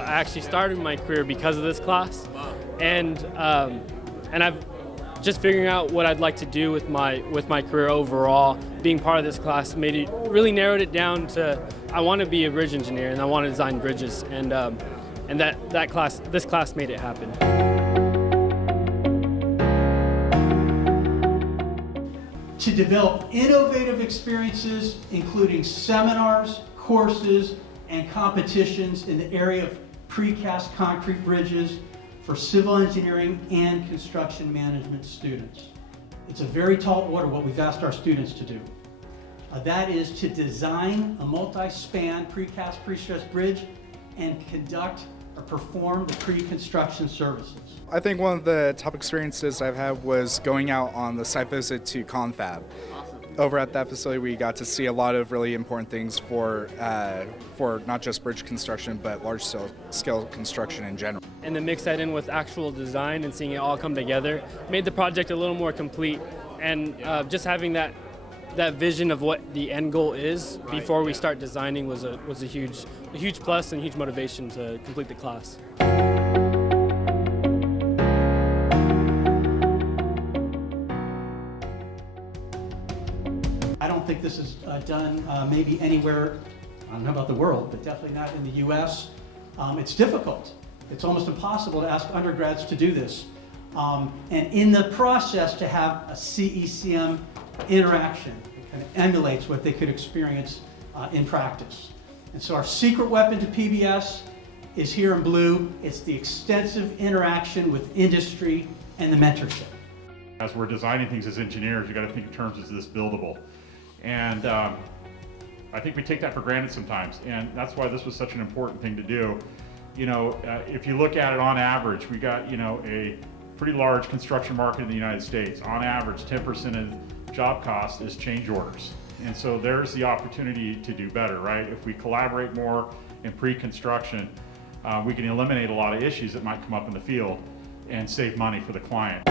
I actually started my career because of this class, and I've just figuring out what I'd like to do with my career overall. Being part of this class really narrowed it down to I want to be a bridge engineer and I want to design bridges, and this class made it happen. To develop innovative experiences, including seminars, courses, and competitions in the area of precast concrete bridges for civil engineering and construction management students. It's a very tall order what we've asked our students to do. That is to design a multi-span precast pre-stressed bridge and conduct or perform the pre-construction services. I think one of the top experiences I've had was going out on the site visit to Confab. Over at that facility, we got to see a lot of really important things for not just bridge construction, but large-scale construction in general. And then mix that in with actual design and seeing it all come together made the project a little more complete. And just having that vision of what the end goal is before we start designing was a huge plus and huge motivation to complete the class. I don't think this is done maybe anywhere, I don't know about the world, but definitely not in the US. It's difficult. It's almost impossible to ask undergrads to do this. And in the process to have a CECM interaction. It kind of emulates what they could experience in practice. And so our secret weapon to PBS is here in blue. It's the extensive interaction with industry and the mentorship. As we're designing things as engineers, you got to think in terms of this buildable. And I think we take that for granted sometimes, and that's why this was such an important thing to do. You know, if you look at it on average, we got, you know, a pretty large construction market in the United States. On average, 10% of job cost is change orders. And so there's the opportunity to do better, right? If we collaborate more in pre-construction, we can eliminate a lot of issues that might come up in the field and save money for the client.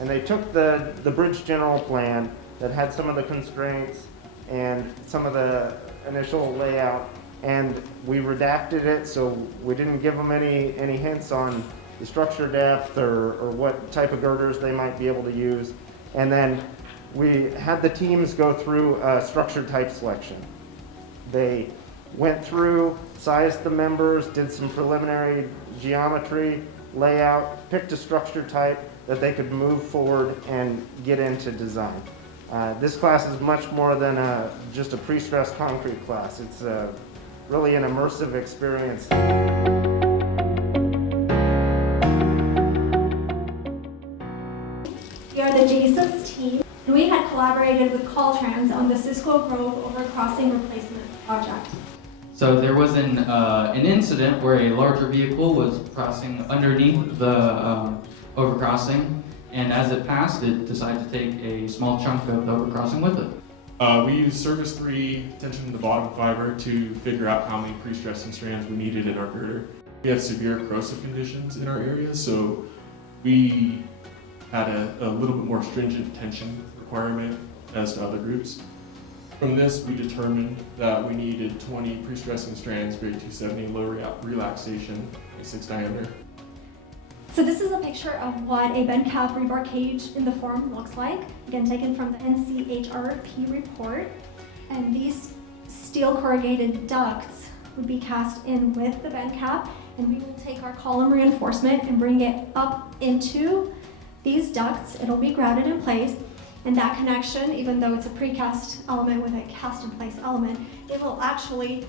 And they took the bridge general plan that had some of the constraints and some of the initial layout, and we redacted it, so we didn't give them any hints on the structure depth or what type of girders they might be able to use. And then we had the teams go through structure type selection. They went through, sized the members, did some preliminary geometry, layout, picked a structure type that they could move forward and get into design. This class is much more than just a pre-stressed concrete class. It's really an immersive experience. We are the JSUS team, and we had collaborated with Caltrans on the Cisco Grove overcrossing replacement project. So there was an incident where a larger vehicle was crossing underneath the overcrossing, and as it passed, it decided to take a small chunk of the overcrossing with it. We used Service 3 tension to bottom fiber to figure out how many pre-stressing strands we needed in our girder. We have severe corrosive conditions in our area, so we had a little bit more stringent tension requirement as to other groups. From this, we determined that we needed 20 pre-stressing strands, grade 270, low relaxation, 6 diameter. So this is a picture of what a bend cap rebar cage in the form looks like. Again, taken from the NCHRP report. And these steel corrugated ducts would be cast in with the bend cap, and we will take our column reinforcement and bring it up into these ducts. It'll be grouted in place, and that connection, even though it's a precast element with a cast in place element, it will actually,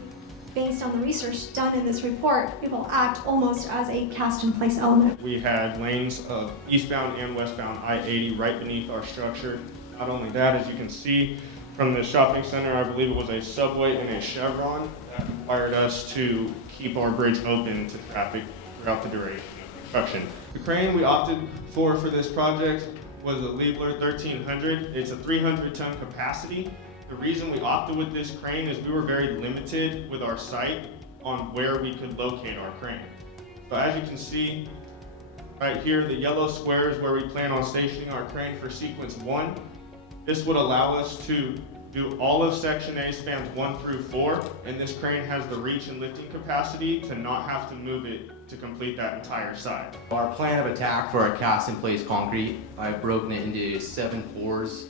based on the research done in this report, it will act almost as a cast in place element. We had lanes of eastbound and westbound I-80 right beneath our structure. Not only that, as you can see from the shopping center, I believe it was a Subway and a Chevron that required us to keep our bridge open to traffic throughout the duration of construction. The crane we opted for this project was a Liebler 1300. It's a 300-ton capacity. The reason we opted with this crane is we were very limited with our site on where we could locate our crane. So as you can see, right here, the yellow square is where we plan on stationing our crane for sequence 1. This would allow us to do all of Section A, spans 1 through 4, and this crane has the reach and lifting capacity to not have to move it to complete that entire side. Our plan of attack for our cast-in-place concrete, I've broken it into 7 pours,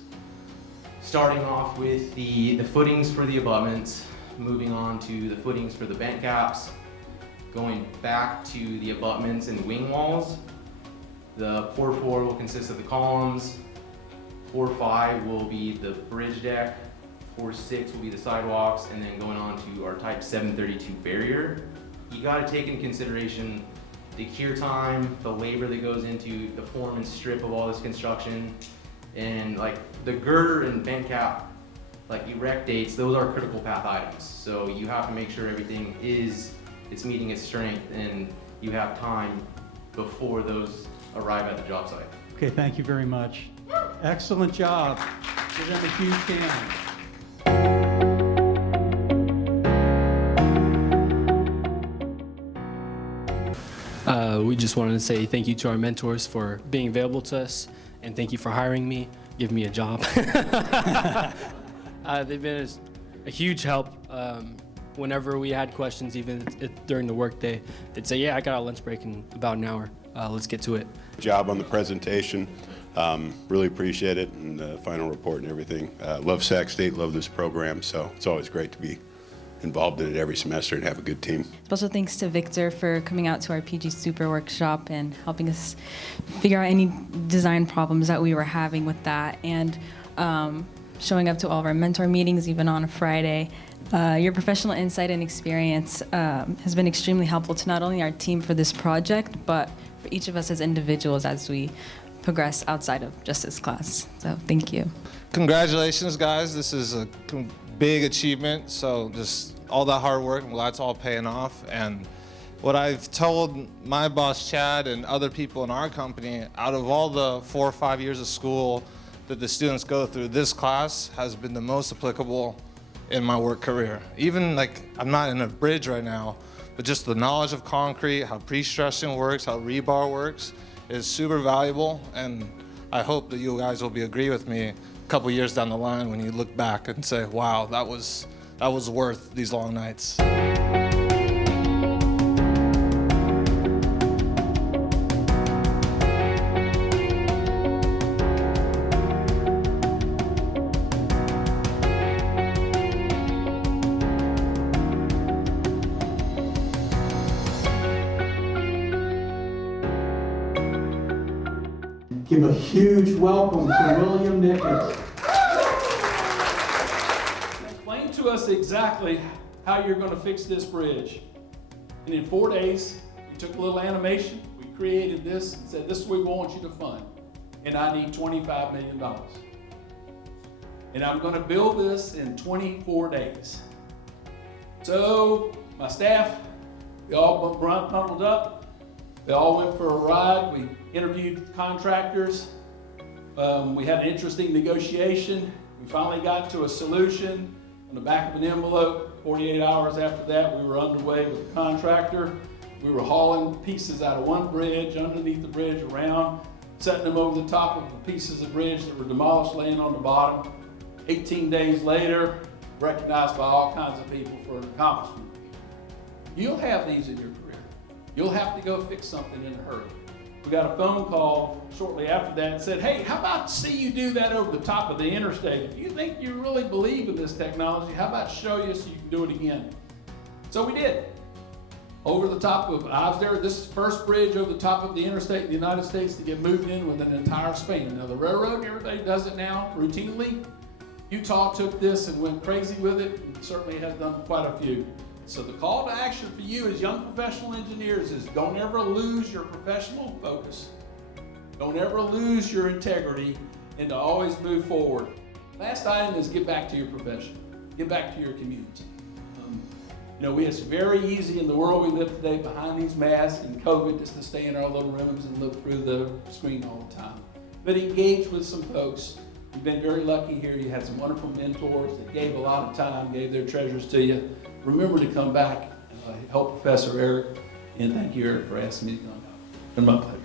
starting off with the footings for the abutments, moving on to the footings for the bent caps, going back to the abutments and wing walls. The pour 4 will consist of the columns, pour 5 will be the bridge deck, pour 6 will be the sidewalks, and then going on to our type 732 barrier. You gotta take into consideration the cure time, the labor that goes into the form and strip of all this construction, and like the girder and bent cap, like erect dates, those are critical path items. So you have to make sure everything it's meeting its strength and you have time before those arrive at the job site. Okay, thank you very much. Excellent job. Give them a huge hand. We just wanted to say thank you to our mentors for being available to us, and thank you for hiring me, giving me a job. They've been a huge help. Whenever we had questions, even during the workday, they'd say, yeah, I got a lunch break in about an hour. Let's get to it. Job on the presentation. Really appreciate it, and the final report and everything. Love Sac State, love this program, so it's always great to be involved in it every semester and have a good team. Special thanks to Victor for coming out to our PG Super workshop and helping us figure out any design problems that we were having with that, and showing up to all of our mentor meetings, even on a Friday. Your professional insight and experience has been extremely helpful to not only our team for this project, but for each of us as individuals as we progress outside of just this class. So thank you. Congratulations, guys. This is a big achievement. So just all that hard work, I'm glad it's all paying off. And what I've told my boss, Chad, and other people in our company, out of all the 4 or 5 years of school that the students go through, this class has been the most applicable in my work career. Even like, I'm not in a bridge right now, but just the knowledge of concrete, how pre-stressing works, how rebar works, is super valuable. And I hope that you guys will agree with me a couple years down the line when you look back and say, wow, that was worth these long nights. Give a huge welcome to William Nichols. Explain to us exactly how you're going to fix this bridge. And in 4 days, we took a little animation, we created this and said, this is what we want you to fund. And I need $25 million. And I'm going to build this in 24 days. So my staff, we all bundled up. They all went for a ride. We interviewed contractors. We had an interesting negotiation. We finally got to a solution on the back of an envelope. 48 hours after that, we were underway with the contractor. We were hauling pieces out of one bridge, underneath the bridge, around, setting them over the top of the pieces of bridge that were demolished, laying on the bottom. 18 days later, recognized by all kinds of people for an accomplishment. You'll have these in your career. You'll have to go fix something in a hurry. We got a phone call shortly after that and said, hey, how about see you do that over the top of the interstate? If you think you really believe in this technology, how about show you so you can do it again? So we did. Over the top of, I was there, this is the first bridge over the top of the interstate in the United States to get moved in with an entire span. Now the railroad, everybody does it now routinely. Utah took this and went crazy with it, and certainly has done quite a few. So the call to action for you as young professional engineers is don't ever lose your professional focus. Don't ever lose your integrity, and to always move forward. Last item is get back to your profession. Get back to your community. It's very easy in the world we live today behind these masks and COVID just to stay in our little rooms and look through the screen all the time. But engage with some folks. You've been very lucky here. You had some wonderful mentors that gave a lot of time, gave their treasures to you. Remember to come back and help Professor Eric. And thank you, Eric, for asking me to come. It's been my pleasure.